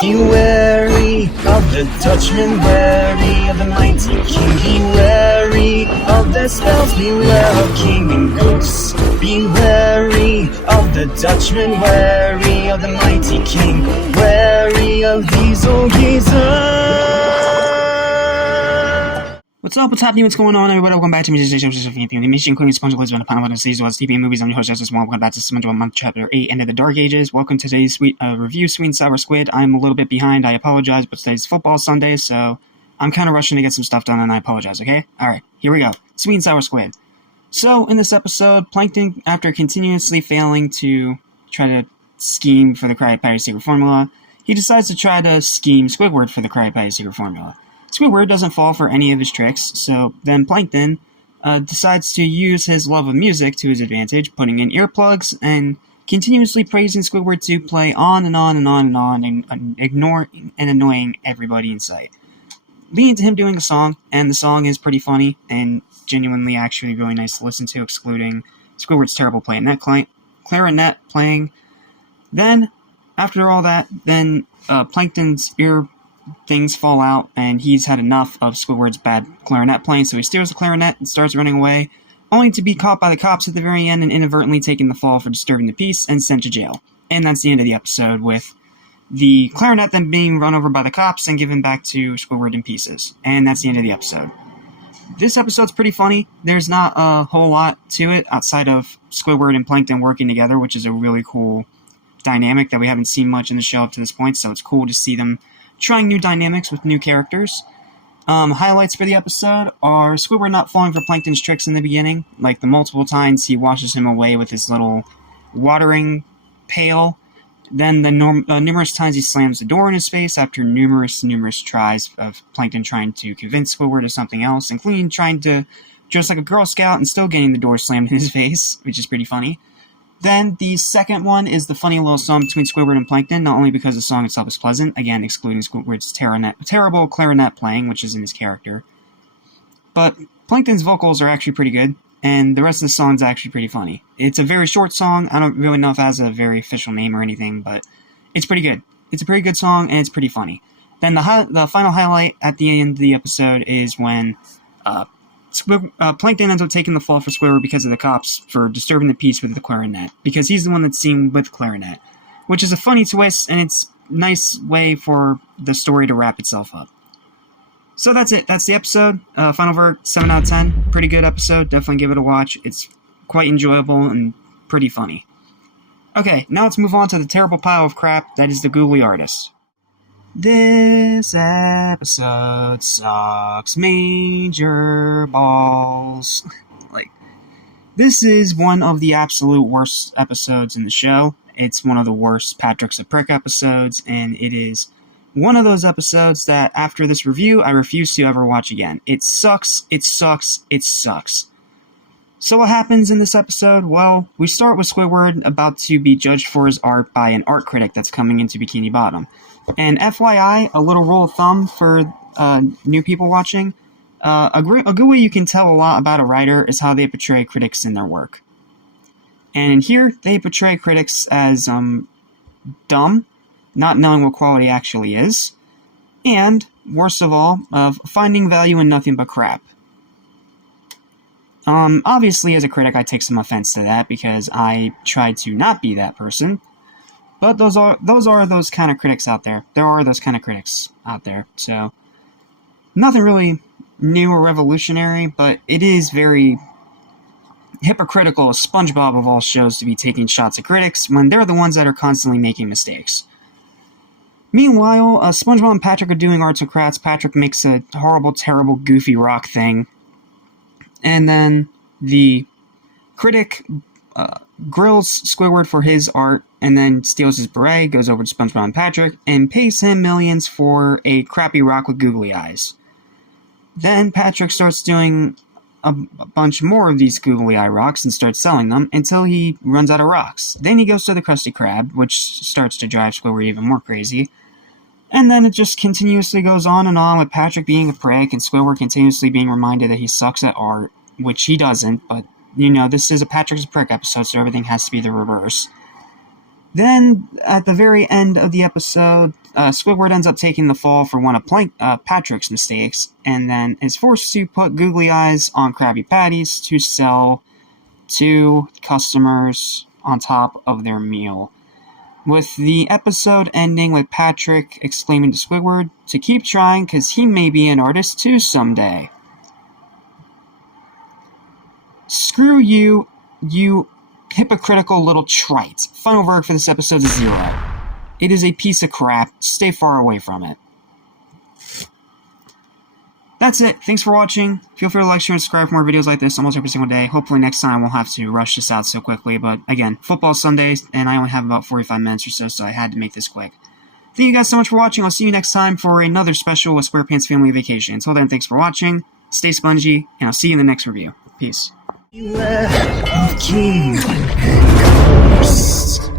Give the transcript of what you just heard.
Be wary of the Dutchman, wary of the mighty king. Be wary of their spells, beware of king and ghosts. Be wary of the Dutchman, wary of the mighty king, wary of these old geezers. What's up? What's happening? What's going on, everybody? Welcome back to me. The mission including SpongeBob lives on the panel of series was TV and movies. I'm your host, Justice. Welcome back to SpongeBob Month Chapter 8, End of the Dark Ages. Welcome to today's review, Sweet and Sour Squid. I'm a little bit behind. I apologize, but today's football Sunday, so I'm kind of rushing to get some stuff done, and I apologize, okay? Alright, here we go. Sweet and Sour Squid. So, in this episode, Plankton, after continuously failing to try to scheme for the Krabby Patty secret formula, he decides to try to scheme Squidward for the Krabby Patty secret formula. Squidward doesn't fall for any of his tricks, so then Plankton decides to use his love of music to his advantage, putting in earplugs and continuously praising Squidward to play on and on and on and on and ignoring and annoying everybody in sight. Leading to him doing a song, and the song is pretty funny and genuinely actually really nice to listen to, excluding Squidward's terrible clarinet playing. Then, after all that, then Plankton's ear things fall out, and he's had enough of Squidward's bad clarinet playing, so he steals the clarinet and starts running away, only to be caught by the cops at the very end and inadvertently taking the fall for disturbing the peace and sent to jail. And that's the end of the episode, with the clarinet then being run over by the cops and given back to Squidward in pieces. And that's the end of the episode. This episode's pretty funny. There's not a whole lot to it outside of Squidward and Plankton working together, which is a really cool dynamic that we haven't seen much in the show up to this point, so it's cool to see them trying new dynamics with new characters. Highlights for the episode are Squidward not falling for Plankton's tricks in the beginning, like the multiple times he washes him away with his little watering pail, then the numerous times he slams the door in his face after numerous tries of Plankton trying to convince Squidward of something else, including trying to dress like a Girl Scout and still getting the door slammed in his face, which is pretty funny. Then the second one is the funny little song between Squidward and Plankton, not only because the song itself is pleasant, again excluding Squidward's terrible clarinet playing, which is in his character, but Plankton's vocals are actually pretty good, and the rest of the song's actually pretty funny. It's a very short song. I don't really know if it has a very official name or anything, but it's pretty good. It's a pretty good song, and it's pretty funny. Then the final highlight at the end of the episode is when Plankton ends up taking the fall for Squidward because of the cops for disturbing the peace with the clarinet, because he's the one that's seen with the clarinet, which is a funny twist, and it's a nice way for the story to wrap itself up. So that's it. That's the episode. Final verdict, 7 out of 10. Pretty good episode. Definitely give it a watch. It's quite enjoyable and pretty funny. Okay, now let's move on to the terrible pile of crap that is the Googly Artist. This episode sucks major balls. This is one of the absolute worst episodes in the show. It's one of the worst Patrick's a Prick episodes, and it is one of those episodes that, after this review, I refuse to ever watch again. It sucks, it sucks, it sucks. So what happens in this episode? Well, we start with Squidward about to be judged for his art by an art critic that's coming into Bikini Bottom. And FYI, a little rule of thumb for new people watching, a good way you can tell a lot about a writer is how they portray critics in their work. And in here, they portray critics as dumb, not knowing what quality actually is, and, worst of all, finding value in nothing but crap. Obviously, as a critic, I take some offense to that because I try to not be that person. But those are those kind of critics out there. There are those kind of critics out there. So, nothing really new or revolutionary, but it is very hypocritical of SpongeBob of all shows to be taking shots at critics when they're the ones that are constantly making mistakes. Meanwhile, SpongeBob and Patrick are doing arts and crafts. Patrick makes a horrible, terrible, goofy rock thing. And then the critic grills Squidward for his art, and then steals his beret, goes over to SpongeBob and Patrick, and pays him millions for a crappy rock with googly eyes. Then Patrick starts doing a bunch more of these googly eye rocks and starts selling them until he runs out of rocks. Then he goes to the Krusty Krab, which starts to drive Squidward even more crazy. And then it just continuously goes on and on with Patrick being a prick and Squidward continuously being reminded that he sucks at art, which he doesn't, but, you know, this is a Patrick's a Prick episode, so everything has to be the reverse. Then, at the very end of the episode, Squidward ends up taking the fall for one of Patrick's mistakes, and then is forced to put googly eyes on Krabby Patties to sell to customers on top of their meal. With the episode ending with Patrick exclaiming to Squidward to keep trying because he may be an artist too someday. Screw you, you hypocritical little trite. Final verdict for this episode is 0. It is a piece of crap. Stay far away from it. That's it. Thanks for watching. Feel free to like, share, and subscribe for more videos like this almost every single day. Hopefully next time I won't have to rush this out so quickly. But again, football Sundays, and I only have about 45 minutes or so I had to make this quick. Thank you guys so much for watching. I'll see you next time for another special with SquarePants Family Vacation. Until then, thanks for watching. Stay spongy, and I'll see you in the next review. Peace. Beware of King Ghost.